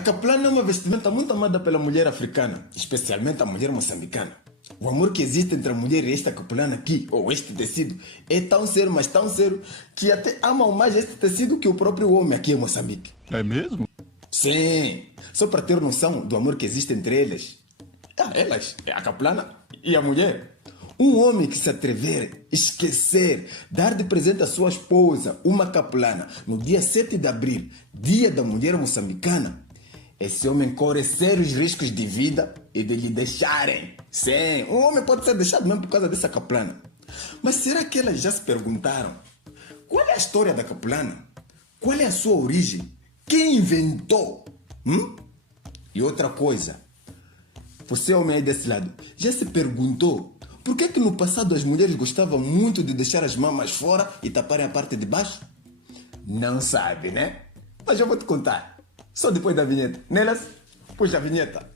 A capulana é uma vestimenta muito amada pela mulher africana, especialmente a mulher moçambicana. O amor que existe entre a mulher e esta capulana aqui, ou este tecido, é tão sério, mas tão sério, que até amam mais este tecido que o próprio homem aqui em Moçambique. É mesmo? Sim, só para ter noção do amor que existe entre elas. Elas, a capulana e a mulher. Um homem que se atrever, esquecer, dar de presente à sua esposa uma capulana no dia 7 de abril, dia da mulher moçambicana, esse homem corre sérios riscos de vida e de lhe deixarem. Sim, um homem pode ser deixado mesmo por causa dessa capulana. Mas será que elas já se perguntaram qual é a história da capulana? Qual é a sua origem? Quem inventou? E outra coisa, você homem aí desse lado, já se perguntou por que no passado as mulheres gostavam muito de deixar as mamas fora e taparem a parte de baixo? Não sabe, né? Mas eu vou te contar. Só depois da vinheta. Nelas, puxa a vinheta.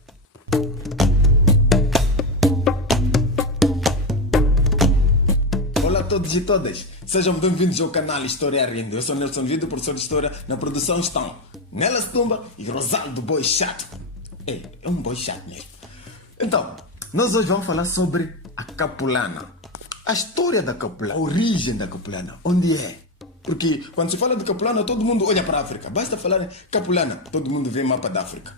Olá a todos e todas. Sejam bem-vindos ao canal História Rindo. Eu sou Nelson Vido, professor de História. Na produção estão Nelas Tumba e Rosaldo Boi Chato. É um boi chato mesmo. Então, nós hoje vamos falar sobre a capulana. A história da capulana, a origem da capulana, onde é? Porque quando se fala de capulana, todo mundo olha para a África. Basta falar em capulana, todo mundo vê mapa da África.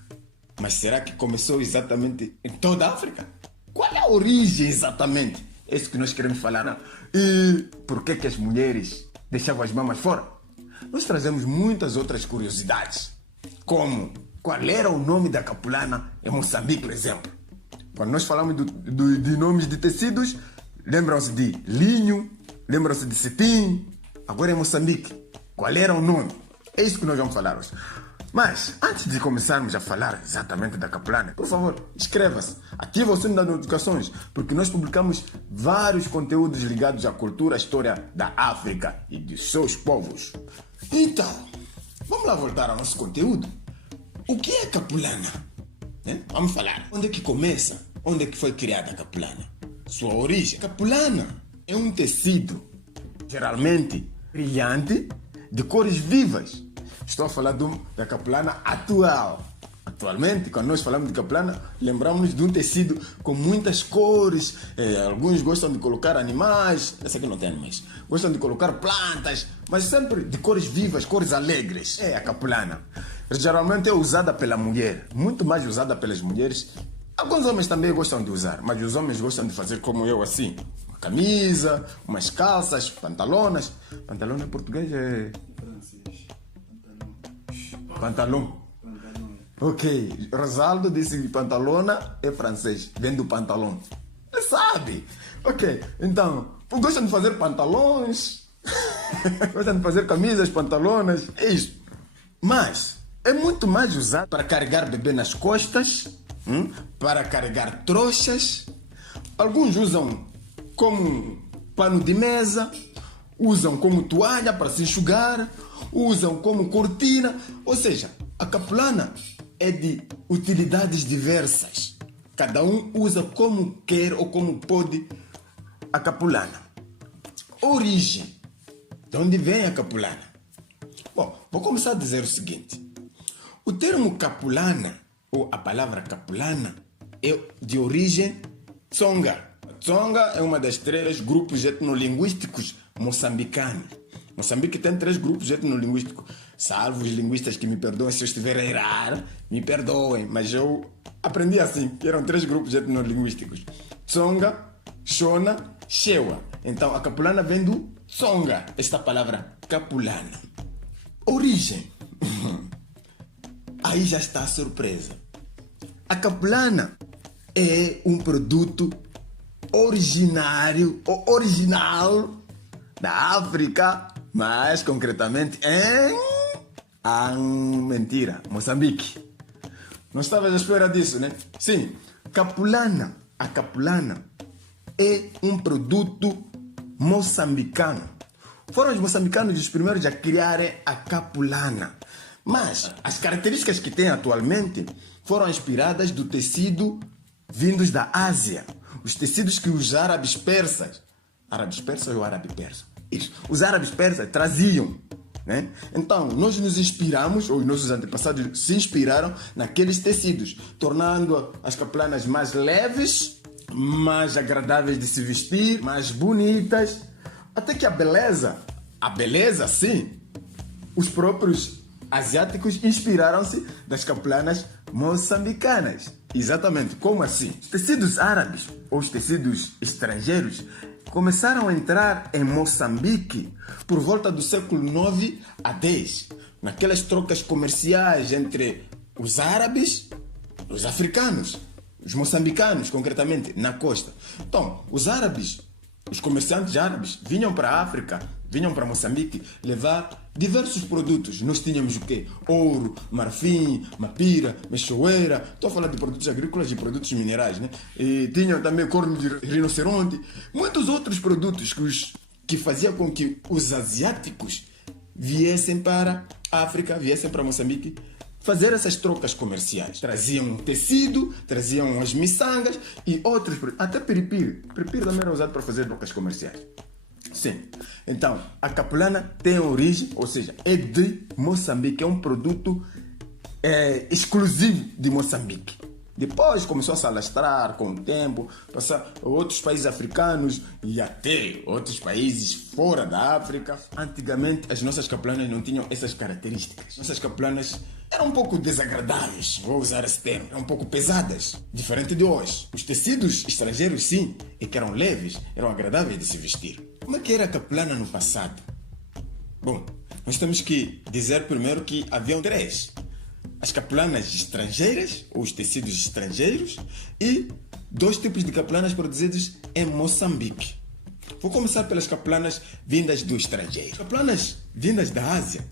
Mas será que começou exatamente em toda a África? Qual é a origem exatamente? É isso que nós queremos falar, não? E por que as mulheres deixavam as mamas fora? Nós trazemos muitas outras curiosidades, como qual era o nome da capulana em Moçambique, por exemplo. Quando nós falamos de nomes de tecidos, lembram-se de linho, lembram-se de cetim. Agora em Moçambique, qual era o nome? É isso que nós vamos falar hoje. Mas, antes de começarmos a falar exatamente da capulana, por favor, inscreva-se, ative o sino das notificações, porque nós publicamos vários conteúdos ligados à cultura e à história da África e de seus povos. Então, vamos lá voltar ao nosso conteúdo. O que é capulana? Vamos falar. Onde é que começa? Onde é que foi criada a capulana? Sua origem. Capulana é um tecido, geralmente brilhante, de cores vivas. Estou a falar da capulana atual. Atualmente, quando nós falamos de capulana, lembramos de um tecido com muitas cores. Alguns gostam de colocar animais. Essa aqui não tem animais. Gostam de colocar plantas, mas sempre de cores vivas, cores alegres. É a capulana. Geralmente é usada pela mulher, muito mais usada pelas mulheres. Alguns homens também gostam de usar, mas os homens gostam de fazer como eu, assim. Uma camisa, umas calças, pantalonas. Pantalão em português é... Francês. Pantalão. Ok, Rosaldo disse que pantalona é francês, vem do pantalão. Ele sabe. Ok, então, gostam de fazer pantalões, gostam de fazer camisas, pantalonas, é isso. Mas é muito mais usado para carregar bebê nas costas, para carregar trouxas. Alguns usam como pano de mesa, usam como toalha para se enxugar, usam como cortina. Ou seja, a capulana é de utilidades diversas. Cada um usa como quer ou como pode a capulana. Origem. De onde vem a capulana? Bom, vou começar a dizer o seguinte. O termo capulana, ou a palavra capulana, é de origem tsonga. Tsonga é uma das 3 grupos etnolinguísticos moçambicanos. Moçambique tem 3 grupos etnolinguísticos. Salvo os linguistas que me perdoem se eu estiver a errar, me perdoem, mas eu aprendi assim, que eram 3 grupos etnolinguísticos. Tsonga, Shona, Shewa. Então a capulana vem do Tsonga, esta palavra capulana. Origem. Aí já está a surpresa. A capulana é um produto originário ou original da África, mais concretamente em... mentira, Moçambique. Não estavas à espera disso, né? Sim, capulana. A capulana é um produto moçambicano. Foram os moçambicanos os primeiros a criarem a capulana. Mas as características que tem atualmente foram inspiradas do tecido vindos da Ásia. Os tecidos que os árabes persas... Árabes persas ou árabe persa? Isso. Os árabes persas traziam né? Então, nós nos inspiramos, ou os nossos antepassados se inspiraram naqueles tecidos, tornando as capulanas mais leves, mais agradáveis de se vestir, mais bonitas. Até que a beleza, sim, os próprios asiáticos inspiraram-se das capulanas moçambicanas. Exatamente, como assim? Os tecidos árabes ou os tecidos estrangeiros começaram a entrar em Moçambique por volta do século 9 a 10, naquelas trocas comerciais entre os árabes e os africanos, os moçambicanos, concretamente, na costa. Então, os árabes, os comerciantes árabes, vinham para a África, vinham para Moçambique levar diversos produtos. Nós tínhamos o quê? Ouro, marfim, mapira, mexoeira. Estou a falar de produtos agrícolas e produtos minerais, né? E tinham também corno de rinoceronte. Muitos outros produtos que faziam com que os asiáticos viessem para a África, viessem para Moçambique, fazer essas trocas comerciais. Traziam tecido, traziam as miçangas e outros, até piripiri. Piripiri também era usado para fazer trocas comerciais. Sim. Então, a capulana tem origem, ou seja, é de Moçambique, é um produto exclusivo de Moçambique. Depois começou a se alastrar com o tempo, passar a outros países africanos e até outros países fora da África. Antigamente, as nossas capulanas não tinham essas características. Nossas capulanas eram um pouco desagradáveis, vou usar esse termo, eram um pouco pesadas, diferente de hoje. Os tecidos estrangeiros, sim, e que eram leves, eram agradáveis de se vestir. Como é que era a capulana no passado? Bom, nós temos que dizer primeiro que haviam três: as capulanas estrangeiras, ou os tecidos estrangeiros, e dois tipos de capulanas produzidos em Moçambique. Vou começar pelas capulanas vindas do estrangeiro. As capulanas vindas da Ásia,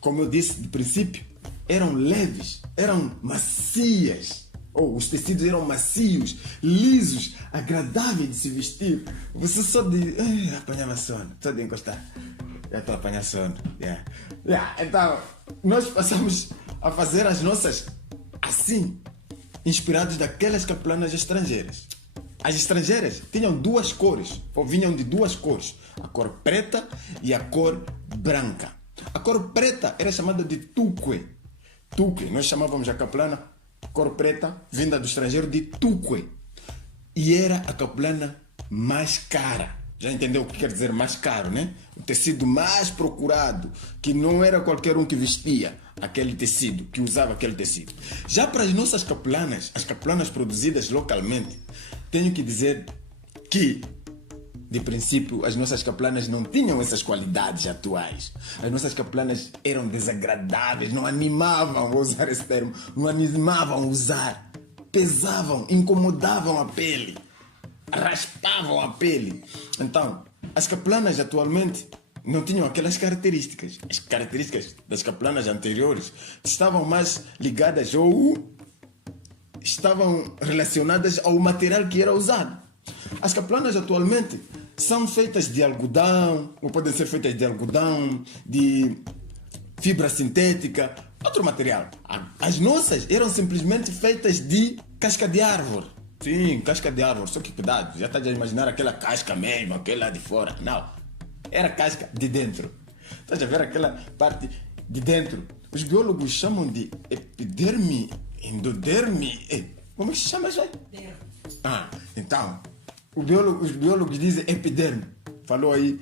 como eu disse de princípio, eram leves, eram macias. Ou os tecidos eram macios, lisos, agradáveis de se vestir. Você só de apanhava sono, só de encostar. Já estou a apanhar sono. Então, nós passamos a fazer as nossas assim, inspirados daquelas capulanas estrangeiras. As estrangeiras tinham duas cores, ou vinham de duas cores: a cor preta e a cor branca. A cor preta era chamada de tuque. Tuque, nós chamávamos a capulana cor preta, vinda do estrangeiro, de tuque. E era a capulana mais cara. Já entendeu o que quer dizer mais caro, né? O tecido mais procurado, que não era qualquer um que vestia aquele tecido, que usava aquele tecido. Já para as nossas capulanas, as capulanas produzidas localmente, tenho que dizer que, de princípio, as nossas capulanas não tinham essas qualidades atuais. As nossas capulanas eram desagradáveis, não animavam, vou usar esse termo, não animavam usar, pesavam, incomodavam a pele, raspavam a pele. Então, as capulanas atualmente não tinham aquelas características. As características das capulanas anteriores estavam mais ligadas ou estavam relacionadas ao material que era usado. As capulanas atualmente são feitas de algodão, ou podem ser feitas de algodão, de fibra sintética, outro material. As nossas eram simplesmente feitas de casca de árvore. Sim, casca de árvore, só que cuidado, já estás a imaginar aquela casca mesmo, aquela de fora. Não, era casca de dentro. Estás a ver aquela parte de dentro. Os biólogos chamam de epiderme, endoderme. Como é que se chama isso aí? Então, os biólogos dizem epiderme. Falou aí,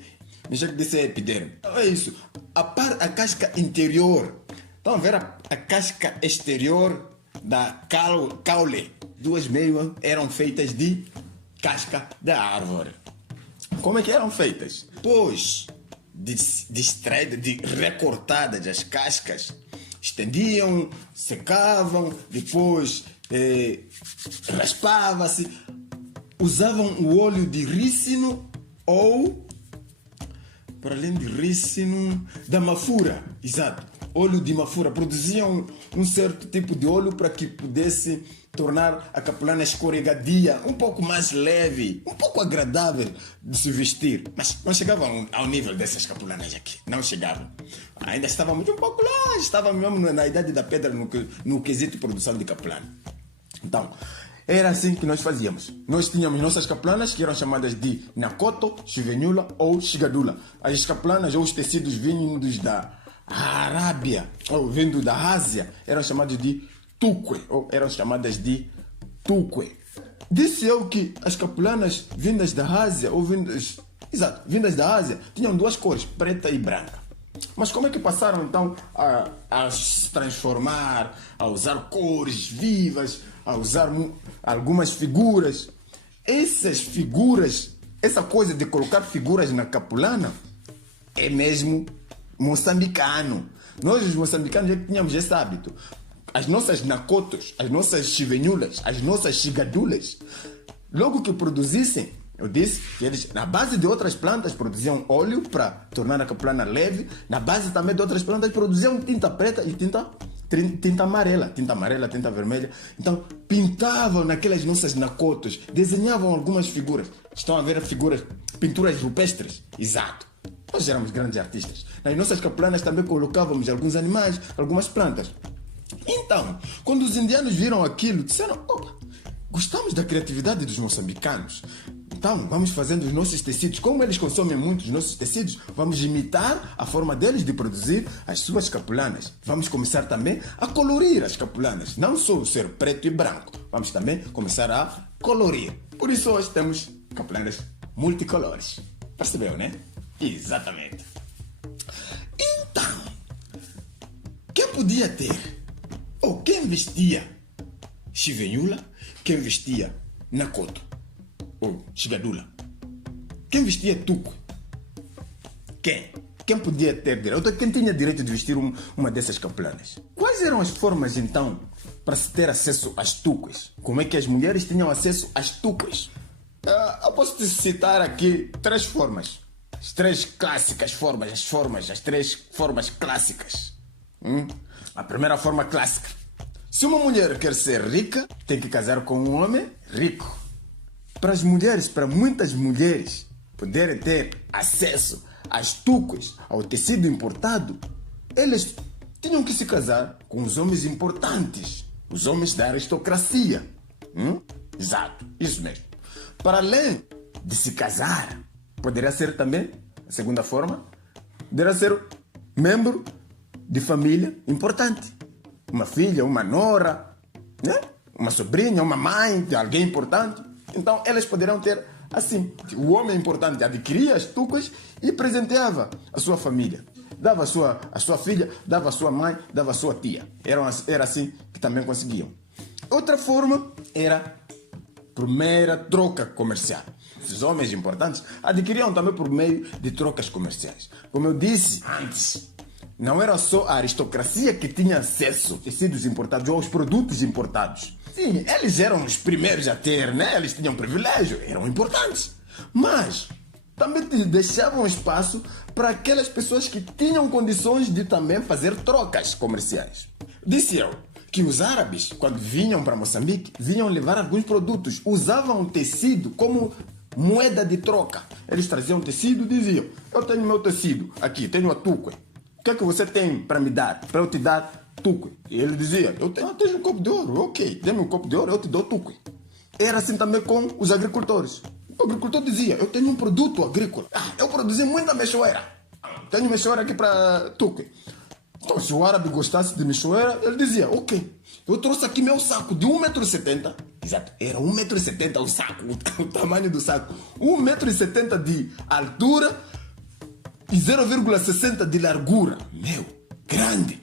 mas já que disse epiderme. Então é isso. A casca interior. Estão a ver a casca exterior da caule. Duas meias eram feitas de casca da árvore. Como é que eram feitas? Depois de recortadas as cascas, estendiam, secavam, depois raspava-se. Usavam o óleo de rícino ou, para além de rícino, da mafura. Exato, óleo de mafura. Produziam um certo tipo de óleo para que pudesse tornar a capulana escorregadia, um pouco mais leve, um pouco agradável de se vestir. Mas não chegavam ao nível dessas capulanas aqui. Não chegavam. Ainda estávamos um pouco lá, estávamos mesmo na idade da pedra no quesito produção de capulana. Então, Era assim que nós fazíamos. Nós tínhamos nossas caplanas, que eram chamadas de nakoto, chivenhula ou chigadula. As caplanas ou os tecidos vindos da Arábia, ou vindo da Ásia, eram chamados de tukwe, ou eram chamadas de tukwe. Disse eu que as caplanas vindas da Ásia, ou vindas da Ásia, tinham duas cores, preta e branca. Mas como é que passaram então a se transformar, a usar cores vivas, a usar algumas figuras? Essas figuras, essa coisa de colocar figuras na capulana é mesmo moçambicano. Nós os moçambicanos já tínhamos esse hábito. As nossas nakotos, as nossas chivenhulas, as nossas chigadulas, logo que produzissem, eu disse que eles, na base de outras plantas, produziam óleo para tornar a capulana leve. Na base também de outras plantas, produziam tinta preta e tinta amarela, tinta vermelha. Então, pintavam naquelas nossas nakotos, desenhavam algumas figuras. Estão a ver figuras, pinturas rupestres? Exato. Nós éramos grandes artistas. Nas nossas capulanas também colocávamos alguns animais, algumas plantas. Então, quando os indianos viram aquilo, disseram: opa, gostamos da criatividade dos moçambicanos. Então, vamos fazendo os nossos tecidos. Como eles consomem muito os nossos tecidos, vamos imitar a forma deles de produzir as suas capulanas. Vamos começar também a colorir as capulanas. Não só ser preto e branco. Vamos também começar a colorir. Por isso hoje temos capulanas multicolores. Percebeu, né? Exatamente. Então, quem podia ter? Ou quem vestia chivenhula? Quem vestia nakoto? Ou chigadula? Quem vestia tuco? Quem? Quem podia ter direito? Quem tinha direito de vestir uma dessas capulanas? Quais eram as formas então para se ter acesso às tucas? Como é que as mulheres tinham acesso às tucas? Eu posso te citar aqui três formas. As três clássicas formas, as três formas clássicas. A primeira forma clássica. Se uma mulher quer ser rica, tem que casar com um homem rico. Para as mulheres, para muitas mulheres poderem ter acesso às tucas, ao tecido importado, eles tinham que se casar com os homens importantes, os homens da aristocracia. Exato, isso mesmo. Para além de se casar, poderia ser também, a segunda forma, poderia ser membro de família importante. Uma filha, uma nora, né? Uma sobrinha, uma mãe de alguém importante. Então elas poderiam ter assim: o homem importante adquiria as tucas e presenteava a sua família. Dava a sua filha, dava a sua mãe, dava a sua tia. Era assim que também conseguiam. Outra forma era por mera troca comercial. Os homens importantes adquiriam também por meio de trocas comerciais. Como eu disse antes, não era só a aristocracia que tinha acesso a tecidos importados ou aos produtos importados. Sim, eles eram os primeiros a ter, né? Eles tinham privilégio, eram importantes. Mas também deixavam espaço para aquelas pessoas que tinham condições de também fazer trocas comerciais. Disse eu que os árabes, quando vinham para Moçambique, vinham levar alguns produtos, usavam o tecido como moeda de troca. Eles traziam tecido e diziam: eu tenho meu tecido aqui, tenho a tuque. O que é que você tem para me dar? Para eu te dar tuque. E ele dizia: eu tenho um copo de ouro. Ok, dê-me um copo de ouro, eu te dou tuque. Era assim também com os agricultores. O agricultor dizia: eu tenho um produto agrícola. Eu produzi muita mexoeira. Tenho mexoeira aqui para tuque. Então, se o árabe gostasse de mexoeira, ele dizia: ok, eu trouxe aqui meu saco de 1,70 m. Exato, era 1,70 m o saco, o tamanho do saco. 1,70 m de altura e 0,60 de largura. Meu, grande.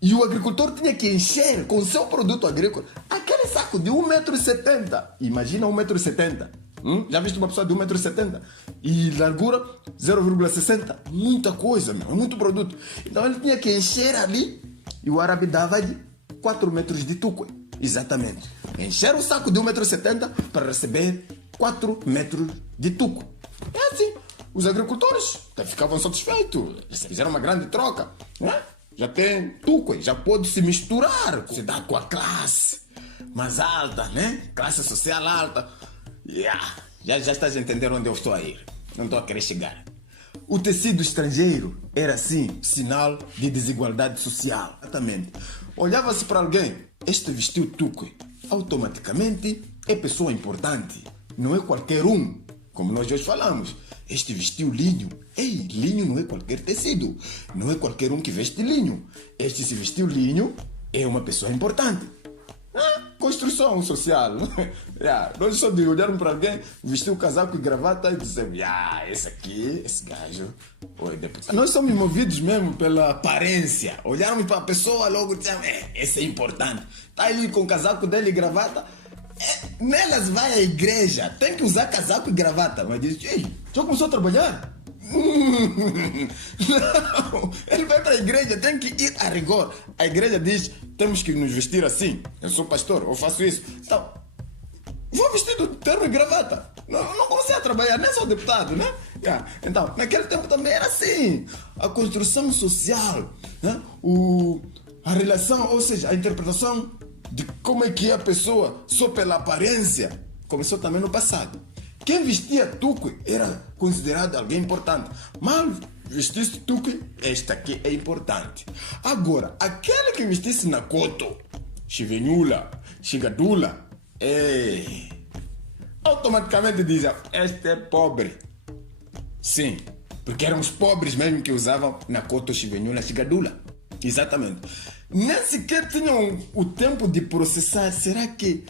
E o agricultor tinha que encher com seu produto agrícola aquele saco de 1,70 m. Imagina 1,70 m. Já viste uma pessoa de 1,70 m? E largura 0,60. Muita coisa, meu. Muito produto. Então ele tinha que encher ali e o árabe dava-lhe 4 metros de tuque. Exatamente. Encher o saco de 1,70 m para receber 4 metros de tuque. É assim. Os agricultores ficavam satisfeitos. Eles fizeram uma grande troca. Né? Já tem tuque, já pode se misturar. Se dá com a classe mais alta, né? Classe social alta. Já estás a entender onde eu estou a ir. Não estou a querer chegar. O tecido estrangeiro era, assim, sinal de desigualdade social. Exatamente. Olhava-se para alguém: este vestiu tuque. automaticamente é pessoa importante. Não é qualquer um. Como nós hoje falamos, este vestiu linho. Ei, linho não é qualquer tecido. Não é qualquer um que veste linho. Este se vestiu linho é uma pessoa importante. Construção social. Nós só de olharmos para alguém, vestir o casaco e gravata e dizer, esse aqui, esse gajo, é deputado. Nós somos movidos mesmo pela aparência. Olharmos para a pessoa, logo dizemos, esse é importante. Está ali com o casaco dele e gravata. Nelas vai à igreja, tem que usar casaco e gravata. Mas diz, ei, já começou a trabalhar? Não, ele vai para a igreja, tem que ir a rigor. A igreja diz, temos que nos vestir assim. Eu sou pastor, eu faço isso. Então, vou vestir de terno e gravata. Não comecei a trabalhar, nem sou deputado, né? Então, naquele tempo também era assim. A construção social, né? A relação, ou seja, a interpretação de como é que é a pessoa só pela aparência começou também no passado. Quem vestia tuque era considerado alguém importante. Mas vestisse tuque, este aqui é importante. Agora, aquele que vestisse nakoto, chivenhula, chigadula, automaticamente dizia, este é pobre. Sim, porque eram os pobres mesmo que usavam nakoto, chivenhula, chigadula. Exatamente. Nem sequer tinham o tempo de processar. Será que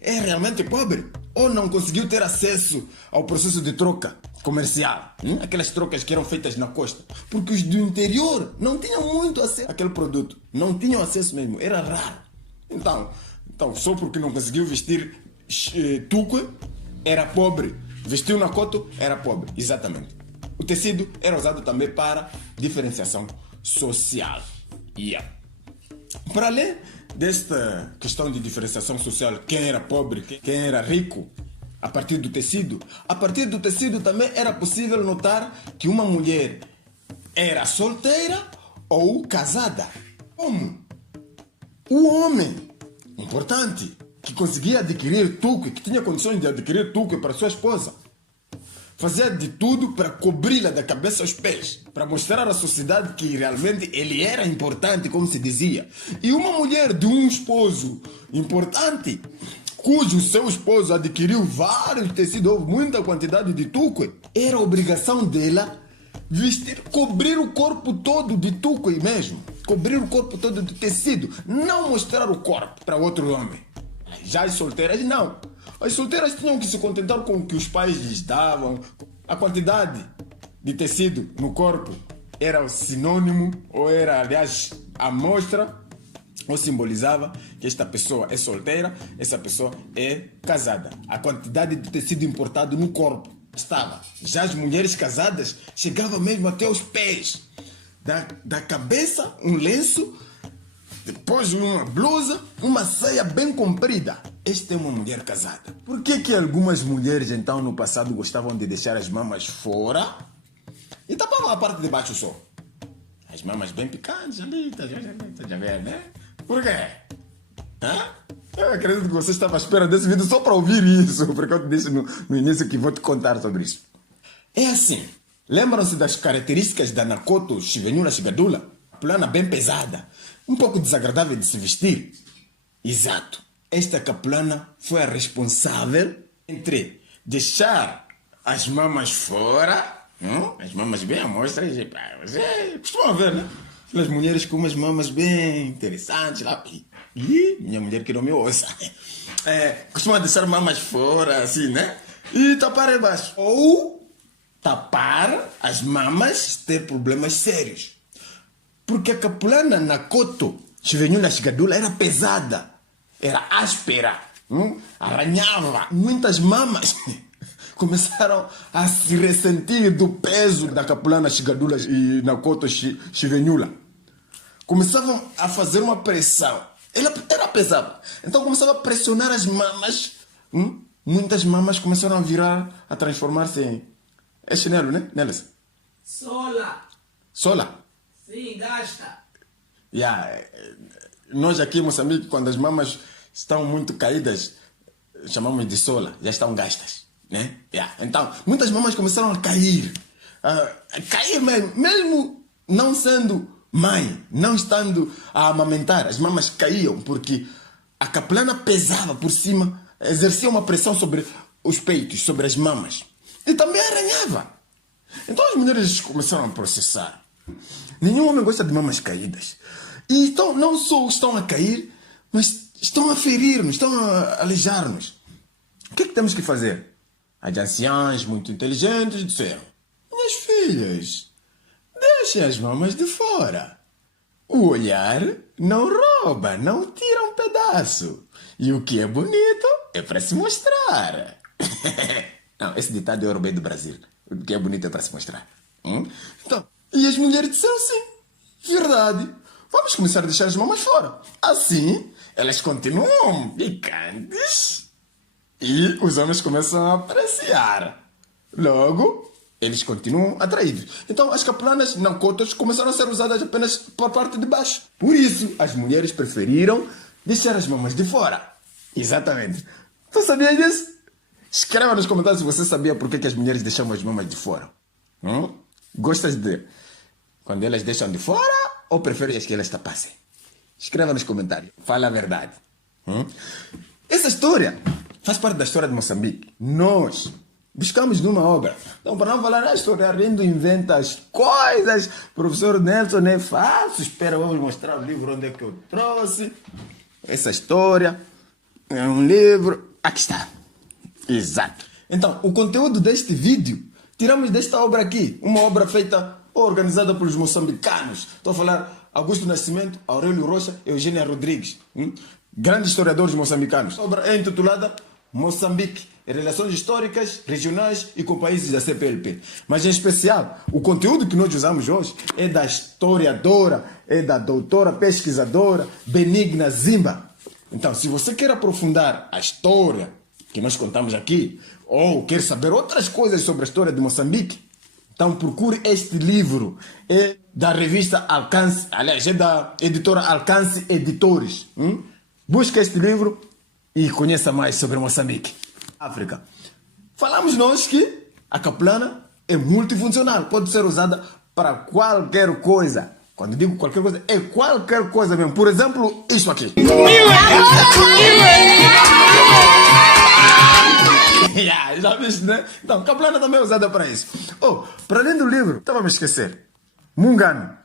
é realmente pobre? Ou não conseguiu ter acesso ao processo de troca comercial? Aquelas trocas que eram feitas na costa. Porque os do interior não tinham muito acesso àquele produto. Não tinham acesso mesmo. Era raro. Então só porque não conseguiu vestir tuque, era pobre. Vestiu na coto, era pobre. Exatamente. O tecido era usado também para diferenciação social. Para além desta questão de diferenciação social, quem era pobre, quem era rico, a partir do tecido também era possível notar que uma mulher era solteira ou casada. Como? O homem, importante, que conseguia adquirir tuque, que tinha condições de adquirir tuque para sua esposa, fazia de tudo para cobri-la da cabeça aos pés, para mostrar à sociedade que realmente ele era importante, como se dizia. E uma mulher de um esposo importante, cujo seu esposo adquiriu vários tecidos, muita quantidade de tuque, era obrigação dela vestir, cobrir o corpo todo de tuque mesmo, cobrir o corpo todo de tecido, não mostrar o corpo para outro homem. Já as solteiras não. As solteiras tinham que se contentar com o que os pais lhes davam. A quantidade de tecido no corpo era o sinônimo, ou era, aliás, a mostra, ou simbolizava que esta pessoa é solteira, essa pessoa é casada. A quantidade de tecido importado no corpo estava. Já as mulheres casadas chegavam mesmo até os pés. Da cabeça, um lenço, depois uma blusa, uma saia bem comprida. Esta é uma mulher casada. Por que algumas mulheres então no passado gostavam de deixar as mamas fora e tapavam a parte de baixo só? As mamas bem picantes ali, tá vendo, né? Por quê? Eu acredito que você estava à espera desse vídeo só para ouvir isso, porque eu te disse no início que vou te contar sobre isso. É assim, lembram-se das características da nakoto, chivenhula, chigadula? Plana bem pesada, um pouco desagradável de se vestir. Exato. Esta caplana foi a responsável entre deixar as mamas fora, as mamas bem à mostra, você costuma ver, né? As mulheres com umas mamas bem interessantes lá. E minha mulher que não me ouça. Costuma deixar mamas fora, assim, né? E tapar embaixo. Ou tapar as mamas, ter problemas sérios. Porque a capulana nakoto, chivenhula, chigadula, era pesada, era áspera, arranhava. Muitas mamas começaram a se ressentir do peso da capulana, chigadula e nakoto, chivenhula. Começavam a fazer uma pressão. Ela era pesada. Então começava a pressionar as mamas. Muitas mamas começaram a transformar-se em... É chinelo, né, Nelson? Sola? Sim, gasta. Nós aqui em Moçambique, quando as mamas estão muito caídas, chamamos de sola, já estão gastas, né? Então, muitas mamas começaram a cair. Cair mesmo não sendo mãe, não estando a amamentar, as mamas caíam porque a caplana pesava por cima, exercia uma pressão sobre os peitos, sobre as mamas. E também arranhava. Então as mulheres começaram a processar. Nenhum homem gosta de mamas caídas. E então não só estão a cair, mas estão a ferir-nos, estão a aleijar-nos. O que é que temos que fazer? As anciãs muito inteligentes disseram: minhas filhas, deixem as mamas de fora. O olhar não rouba, não tira um pedaço. E o que é bonito é para se mostrar. Não, esse ditado eu roubei do Brasil. O que é bonito é para se mostrar. Então, e as mulheres disseram sim. Verdade. Vamos começar a deixar as mamas fora. Assim, elas continuam picantes e os homens começam a apreciar. Logo, eles continuam atraídos. Então, as caplanas não cotas começaram a ser usadas apenas por parte de baixo. Por isso, as mulheres preferiram deixar as mamas de fora. Exatamente. Tu sabias disso? Escreva nos comentários se você sabia por que as mulheres deixam as mamas de fora. Gostas de quando elas deixam de fora ou preferes que elas tapassem? Escreva nos comentários. Fala a verdade. Essa história faz parte da história de Moçambique. Nós buscamos numa obra. Então, para não falar a história, Rindo inventa as coisas. Professor Nelson é falso. Espera, vamos mostrar o livro onde é que eu trouxe. Essa história é um livro. Aqui está. Exato. Então, o conteúdo deste vídeo tiramos desta obra aqui. Uma obra feita ou organizada pelos moçambicanos. Estou a falar Augusto Nascimento, Aurélio Rocha e Eugênia Rodrigues. Grandes historiadores moçambicanos. A obra é intitulada Moçambique, Relações Históricas, Regionais e com Países da CPLP. Mas em especial, o conteúdo que nós usamos hoje é da historiadora, é da doutora pesquisadora Benigna Zimba. Então, se você quer aprofundar a história que nós contamos aqui, ou quer saber outras coisas sobre a história de Moçambique, então procure este livro. É da revista Alcance, aliás, é da editora Alcance Editores. Busque este livro e conheça mais sobre Moçambique. África. Falamos nós que a caplana é multifuncional, pode ser usada para qualquer coisa. Quando digo qualquer coisa, é qualquer coisa mesmo. Por exemplo, isto aqui. Já viste, né? Então, caplana também é usada para isso. Para além do livro, estava a me esquecer. Mungano.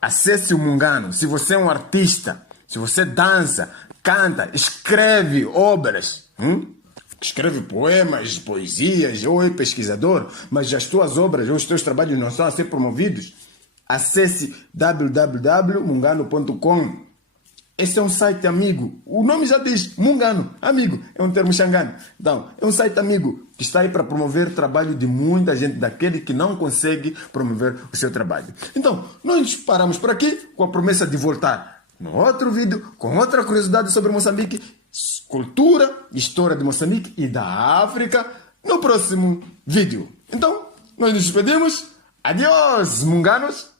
Acesse o Mungano. Se você é um artista, se você dança, canta, escreve obras, escreve poemas, poesias, ou é pesquisador, mas as tuas obras ou os teus trabalhos não estão a ser promovidos, acesse www.mungano.com. Esse é um site amigo. O nome já diz, Mungano, amigo, é um termo xangano. Então, é um site amigo que está aí para promover o trabalho de muita gente, daquele que não consegue promover o seu trabalho. Então, nós paramos por aqui com a promessa de voltar no outro vídeo com outra curiosidade sobre Moçambique, cultura, história de Moçambique e da África no próximo vídeo. Então, nós nos despedimos. Adiós, munganos!